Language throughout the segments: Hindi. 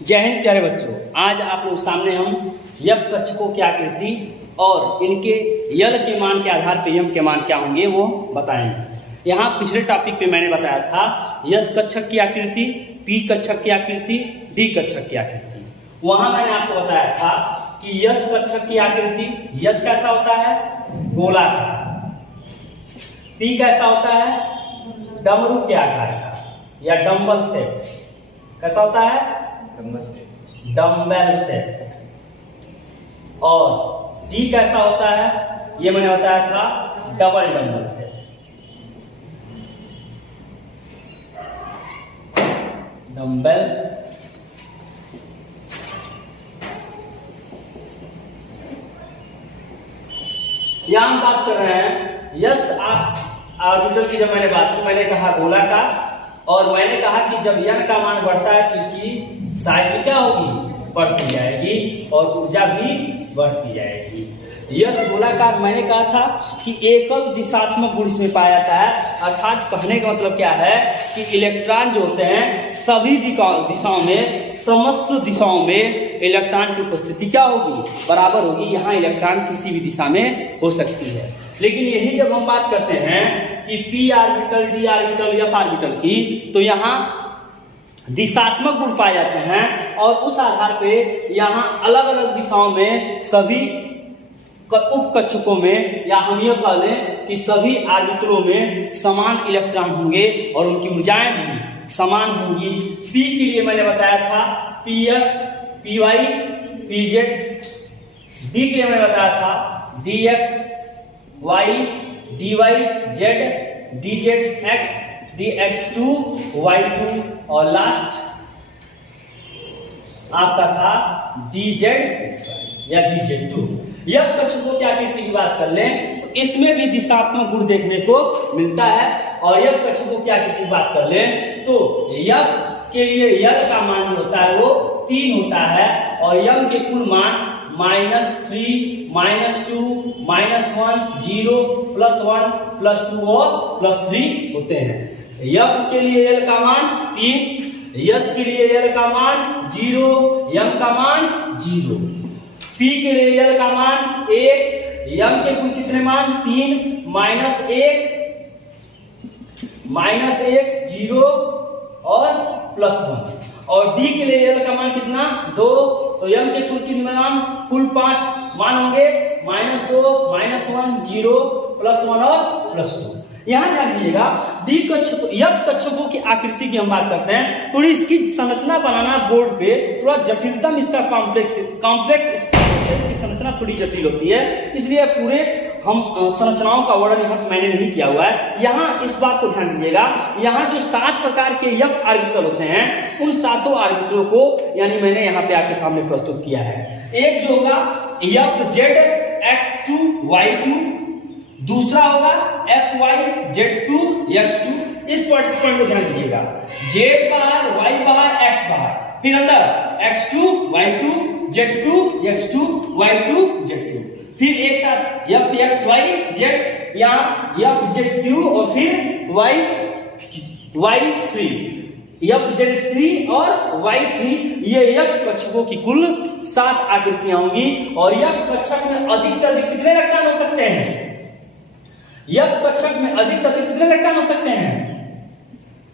जय हिंद प्यारे बच्चों। आज आप लोग सामने हम यप कक्षकों की आकृति और इनके यल के मान के आधार पर यम के मान क्या होंगे वो बताएंगे। यहाँ पिछले टॉपिक पे मैंने बताया था यस कक्षक की आकृति, पी कक्षक की आकृति, डी कक्षक की आकृति। वहां मैंने आपको बताया था कि यस कक्षक की आकृति, यस कैसा होता है गोलाकार, पी कैसा होता है डमरू के आकार का या डम्बल सेप, कैसा होता है डम्बल सेप, और डी कैसा होता है ये मैंने बताया था डबल डम्बल सेप। डम्बल यहां हम बात कर रहे हैं यस ऑर्बिटल की। जब मैंने बात की मैंने कहा गोलाकार, और मैंने कहा कि जब यन का मान बढ़ता है तो इसकी साइज में क्या होगी बढ़ती जाएगी और ऊर्जा भी बढ़ती जाएगी। यस गोलाकार मैंने कहा था कि एकल दिशात्मक गुण इसमें पाया जाता है, अर्थात कहने का मतलब क्या है कि इलेक्ट्रॉन जो होते हैं सभी दिशाओं में, समस्त दिशाओं में इलेक्ट्रॉन की उपस्थिति क्या होगी बराबर होगी। यहाँ इलेक्ट्रॉन किसी भी दिशा में हो सकती है, लेकिन यही जब हम बात करते हैं कि P orbital, D orbital, F orbital की, तो यहाँ दिशात्मक गुण पाए जाते हैं और उस आधार पे यहाँ अलग अलग दिशाओं में सभी उप कक्षकों में, या हम ये कह लें कि सभी ऑर्बिटलों में समान इलेक्ट्रॉन होंगे और उनकी ऊर्जाएं भी समान होंगी। पी के लिए मैंने बताया था P X, P Y, P Z. D के लिए मैंने बताया था D X Y, D Y Z, D Z X, D X two, Y two, और लास्ट आपका था डी जेड या डी जेड टू। यह कक्षकों की आकृति की बात कर लें तो इसमें भी दिशात्मक गुण देखने को मिलता है। और यह कक्षकों की आकृति की बात कर लें तो यह के लिए यल का मान जो होता है वो 3 होता है और यम के कुल मान -3, -2, -1, 0, +1, +2 और +3 होते हैं। यम के लिए यल का मान 3, यस के लिए यल का मान 0, यम का मान 0, पी के लिए यल का मान 1, यम के कुल कितने मान 3, -1, 0 और +1, और डी के लिए यल का मान कितना 2, तो यम के कुल कितने मान कुल 5 मान होंगे, -2, -1, 0, +1 और +2। यहां ध्यान दीजिएगा डी कक्षक, यप कक्षकों की आकृति की हम बात करते हैं। थोड़ी इसकी संरचना बनाना बोर्ड पे थोड़ा जटिलता में इसका कॉम्प्लेक्स इसकी संरचना थोड़ी जटिल होती है, इसलिए पूरे हम संरचनाओं का वर्णन यहाँ मैंने नहीं किया हुआ है। यहाँ इस बात को ध्यान दीजिएगा, यहाँ जो 7 प्रकार के यफ ऑर्बिटल होते हैं उन 7 ऑर्बिटलों को यानी मैंने यहाँ पे आपके सामने प्रस्तुत किया है। एक जो होगा यफ जेड x2 y2, दूसरा होगा एफ वाई Z2 x2। इस पॉइंट को ध्यान दीजिएगा, Z बाहर, Y बाहर, X बाहर, फिर अंदर x2 y2 Z2 x2 y2 Z2, फिर एक साथ एफ एक्स वाई जेड, यहाँ एफ Z2 और फिर y3, एफ Z3 और y3। ये यफ कक्षकों की कुल 7 आकृतियां होंगी। और यफ कक्षक में अधिक से अधिक कितने इलेक्ट्रॉन हो सकते हैं? यफ कक्षक में अधिक से अधिक कितने इलेक्ट्रॉन हो सकते हैं?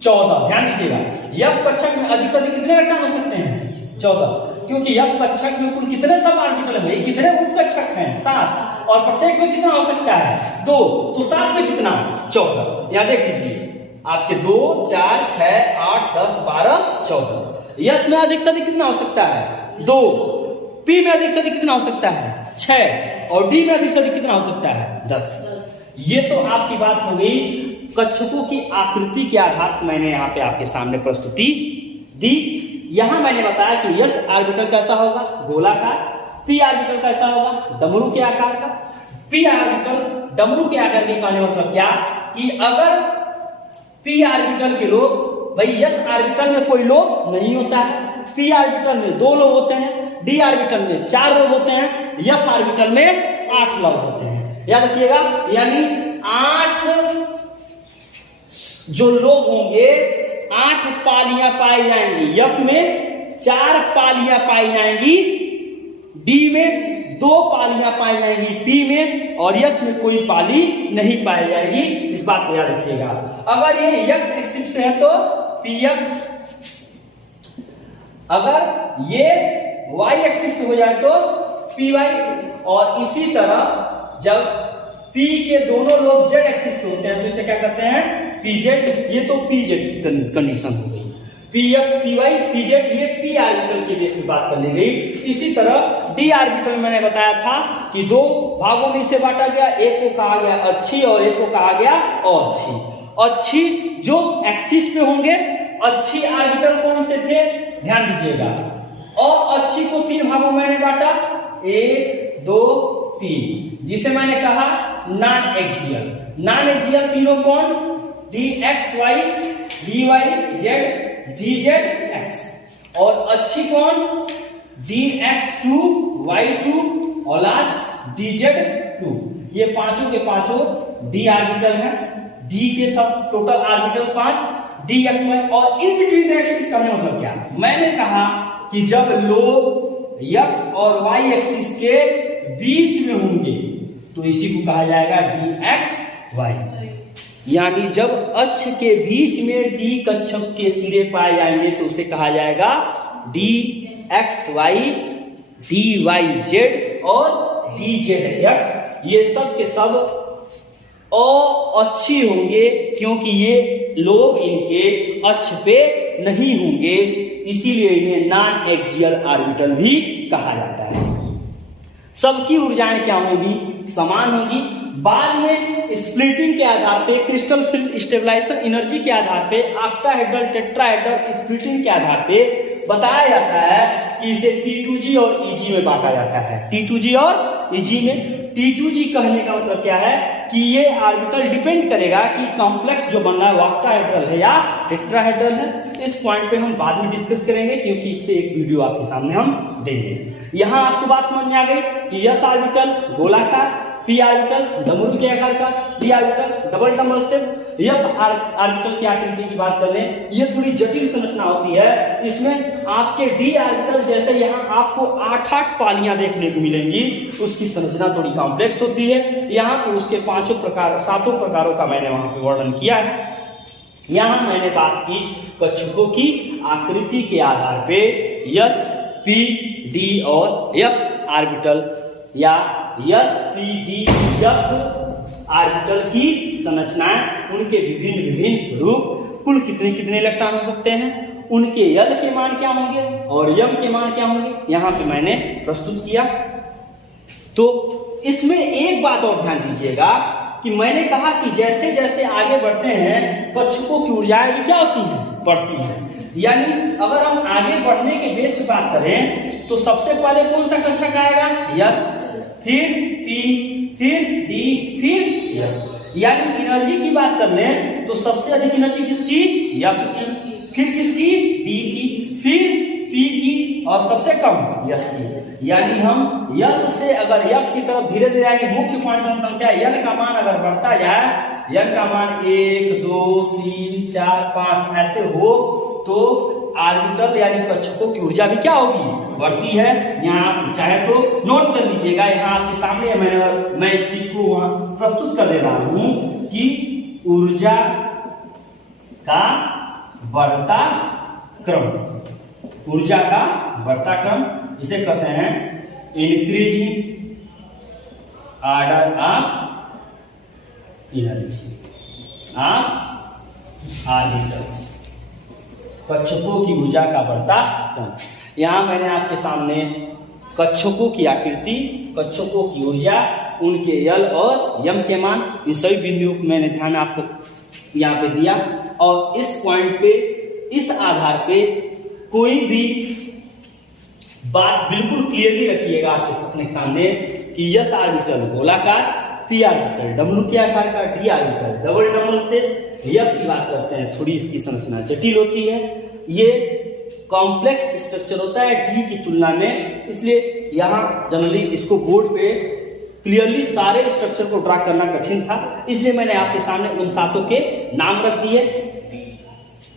14। ध्यान दीजिएगा, यफ कक्षक में अधिक से अधिक कितने इलेक्ट्रॉन हो सकते हैं? 14, क्योंकि यफ कक्षक में कुल कितने सब ऑर्बिटल हैं, कितने उप कक्षक हैं? 7, और प्रत्येक में कितना हो सकता है? 2, तो 7 में कितना? 14। यहां देख लीजिए आपके 2, 4, 6, 8, 10, 12, 14। यस में अधिक से अधिक कितना हो सकता है? 2, पी में अधिक से अधिक कितना हो सकता है? 6, और डी में अधिक से अधिक कितना हो सकता है? 10। ये तो आपकी बात हो गई कक्षकों की आकृति के आधार पर मैंने यहाँ पे आपके सामने प्रस्तुति दी। यहां मैंने बताया कि यस ऑर्बिटल कैसा होगा गोलाकार, पी ऑर्बिटल कैसा होगा डमरू के आकार का। पी ऑर्बिटल डमरू के आकार के कहने मतलब क्या कि अगर पी ऑर्बिटल के लोग, भाई यस ऑर्बिटल में कोई लोग नहीं होता है, पी ऑर्बिटल में 2 लोग होते हैं, डी ऑर्बिटल में 4 लोग होते हैं, एफ ऑर्बिटल में 8 लोग होते हैं। याद रखिएगा, यानी 8 जो लोग होंगे 8 पालियां पाई जाएंगी। यफ में 4 पालियां पाई जाएंगी, डी में 2 पालियां पाई जाएंगी पी में, और यस में कोई पाली नहीं पाई जाएगी। इस बात को याद रखिएगा। अगर ये यक्स एक्सिस पे है तो पी एक्स, अगर ये वाई एक्सिस पे हो जाए तो पी वाई, और इसी तरह जब P के दोनों लोग Z एक्सिस पे होते हैं तो इसे क्या कहते हैं, PZ। ये तो PZ की कंडीशन हो गई। PX, PY, PZ ये P ऑर्बिटल के बेस में बात कर ली गई। इसी तरह D ऑर्बिटल मैंने बताया था कि 2 भागों में इसे बांटा गया, एक को कहा गया अच्छी और एक को कहा गया अक्षी। अच्छी जो एक्सिस पे होंगे, अच्छी ऑर्बिटल कौन से थे ध्यान दीजिएगा। और अच्छी को 3 भागों में मैंने बांटा, 1 2 3, जिसे मैंने कहा नॉन एक्सियल। नॉन एक्सियल तीनों कौन, dxy, dyz, dzx, और अच्छी कौन, dx2, y2 और लास्ट dz2। ये पांचों के पांचों d ऑर्बिटल हैं। d के सब टोटल ऑर्बिटल 5, dxy, और इन बिटवीन एक्सिस का मतलब क्या, मैंने कहा कि जब लोग x और y एक्सिस के बीच में होंगे तो इसी को कहा जाएगा dxy। यानी जब अक्ष के बीच में d कक्षक के सिरे पाए जाएंगे तो उसे कहा जाएगा dxy, dyz और dzx। ये सब के सब अक्षी होंगे क्योंकि ये लोग इनके अक्ष पे नहीं होंगे, इसीलिए इन्हें नॉन एक्सियल ऑर्बिटल भी कहा जाता है। सबकी ऊर्जाएं क्या होंगी, समान होंगी। बाद में स्प्लिटिंग के आधार पे, क्रिस्टल फिल्म स्टेबलाइजेशन एनर्जी के आधार पे, ऑक्टाहेड्रल, टेट्राहेड्रल स्प्लिटिंग के आधार पे बताया जाता है कि इसे T2G और EG में बांटा जाता है। T2G और EG में T2G कहने का मतलब क्या है कि ये ऑर्बिटल डिपेंड करेगा कि कॉम्प्लेक्स जो बन रहा है ऑक्टाहेड्रल है या टेट्राहेड्रल है। इस पॉइंट पे हम बाद में डिस्कस करेंगे क्योंकि इस पे एक वीडियो आपके सामने हम देंगे। यहाँ आपको बात समझ में आ गई कि यस ऑर्बिटल गोलाकार, पी ऑर्बिटल डमरू के आकार का, D orbital double double shape, F orbital की आकृति की बात कर लें, ये थोड़ी जटिल संरचना होती है। इसमें आपके डी ऑर्बिटल जैसे यहाँ आपको 8-8 पालियां देखने को मिलेंगी, उसकी संरचना थोड़ी कॉम्प्लेक्स होती है। यहाँ पे उसके 7 प्रकारों का मैंने वहां पे वर्णन किया है। यहाँ मैंने बात की कक्षकों की आकृति के आधार पे यस, पी, डी और एफ ऑर्बिटल या yes, P, D, F orbital की संरचनाएं, उनके विभिन्न रूप, कुल कितने इलेक्ट्रॉन हो सकते हैं, उनके यल के मान क्या होंगे और यम के मान क्या होंगे, यहाँ पे मैंने प्रस्तुत किया। तो इसमें एक बात और ध्यान दीजिएगा कि मैंने कहा कि जैसे जैसे आगे बढ़ते हैं कक्षकों की ऊर्जाएं भी क्या होती हैं, बढ़ती हैं। यानी अगर हम आगे बढ़ने के बेस पे बात करें तो सबसे पहले कौन सा कक्षक आएगा, यस, फिर पी, फिर डी, फिर एफ। यानी एनर्जी की बात कर लें तो सबसे अधिक एनर्जी किसकी, एफ की, फिर किसकी, डी की, फिर पी की, और सबसे कम यस की। यानी हम यस से अगर एफ की तरफ धीरे धीरे आएंगे, मुख्य क्वांटम संख्या एन का मान अगर बढ़ता जाए, एन का मान 1 2 3 4 5 ऐसे हो तो ऑर्बिटल यानी कक्षकों की ऊर्जा भी क्या होगी, बढ़ती है। यहाँ आप चाहे तो नोट कर लीजिएगा, यहाँ आपके सामने मैं इस चीज को प्रस्तुत कर दे रहा हूं कि ऊर्जा का बढ़ता क्रम, ऊर्जा का बढ़ता क्रम इसे कहते हैं increasing order of energy of orbitals, कक्षकों की ऊर्जा का बढ़ता क्रम। यहाँ मैंने आपके सामने कक्षकों की आकृति, कक्षकों की ऊर्जा, उनके यल और यम के मान, इन सभी बिंदुओं को मैंने ध्यान आपको यहाँ पे दिया। और इस पॉइंट पे, इस आधार पे कोई भी बात बिल्कुल क्लियरली रखिएगा आपके अपने सामने कि यस ऑर्बिटल गोलाकार, पी ऑर्बिटल डब्ल्यू के आकार का, डी ऑर्बिटल डबल डबल से, एफ की बात करते हैं थोड़ी इसकी संरचना जटिल होती है, ये कॉम्प्लेक्स स्ट्रक्चर होता है डी की तुलना में। इसलिए यहाँ जनरली इसको बोर्ड पे क्लियरली सारे स्ट्रक्चर को ड्रा करना कठिन था, इसलिए मैंने आपके सामने उन 7 के नाम रख दिए।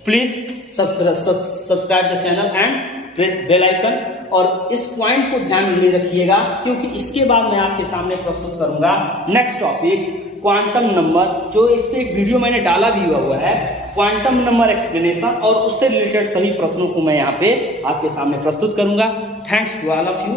Please subscribe the channel and press bell icon. और इस पॉइंट को ध्यान में रखिएगा, क्योंकि इसके बाद मैं आपके सामने प्रस्तुत करूंगा नेक्स्ट टॉपिक क्वांटम नंबर, जो इस पे एक वीडियो मैंने डाला भी हुआ है, क्वांटम नंबर एक्सप्लेनेशन, और उससे रिलेटेड सभी प्रश्नों को मैं यहाँ पे आपके सामने प्रस्तुत करूंगा। Thanks to all of you.